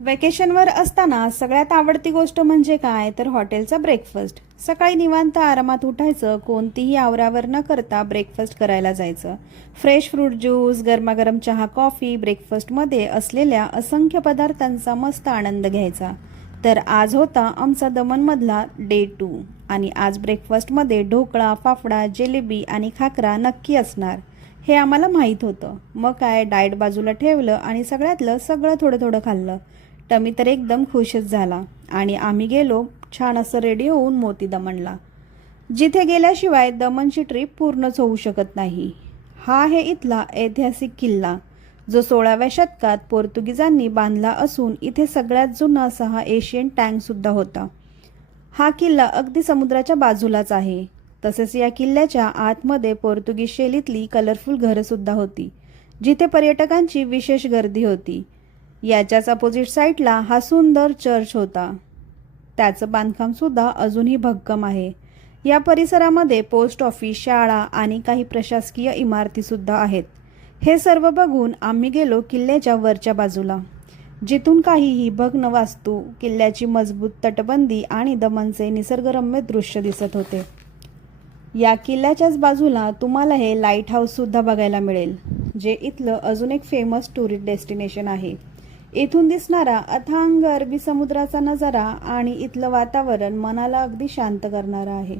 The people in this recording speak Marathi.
वेकेशनवर असताना सगळ्यात आवडती गोष्ट म्हणजे काय तर हॉटेलचा ब्रेकफास्ट. सकाळी निवांत आरामात उठायचं, कोणतीही आवरावर न करता ब्रेकफास्ट करायला जायचं. फ्रेश फ्रूट ज्यूस, गरमागरम चहा, कॉफी, ब्रेकफास्टमध्ये असलेल्या असंख्य पदार्थांचा मस्त आनंद घ्यायचा. तर आज होता आमचा दमणमधला डे 2 आणि आज ब्रेकफास्टमध्ये ढोकळा, फाफडा, जिलेबी आणि खाकरा नक्की असणार हे आम्हाला माहीत होतं. मग काय, डाएट बाजूला ठेवलं आणि सगळ्यातलं सगळं थोडं थोडं खाल्लं. टमी तर एकदम खुशच झाला आणि आम्ही गेलो छान असं रेडी होऊन मोती दमणला, जिथे गेल्याशिवाय दमणची ट्रिप पूर्णच होऊ शकत नाही. हा आहे इथला ऐतिहासिक किल्ला, जो 16व्या शतकात पोर्तुगीजांनी बांधला असून इथे सगळ्यात जुना असा हा एशियन टँकसुद्धा होता. हा किल्ला अगदी समुद्राच्या बाजूलाच आहे. तसेच या किल्ल्याच्या आतमध्ये पोर्तुगीज शैलीतली कलरफुल घरंसुद्धा होती, जिथे पर्यटकांची विशेष गर्दी होती. याच्याच अपोजिट साईडला हा सुंदर चर्च होता. त्याचं बांधकामसुद्धा अजूनही भक्कम आहे. या परिसरामध्ये पोस्ट ऑफिस, शाळा आणि काही प्रशासकीय इमारतीसुद्धा आहेत. हे सर्व बघून आम्ही गेलो किल्ल्याच्या वरच्या बाजूला, जिथून काहीही भग्न वास्तू, किल्ल्याची मजबूत तटबंदी आणि दमणचे निसर्गरम्य दृश्य दिसत होते. या किल्ल्याच्याच बाजूला तुम्हाला हे लाईट हाऊससुद्धा बघायला मिळेल, जे इथलं अजून एक फेमस टुरिस्ट डेस्टिनेशन आहे. इथून दिसणारा अथांग अरबी समुद्राचा नजारा आणि इथलं वातावरण मनाला अगदी शांत करणारं आहे.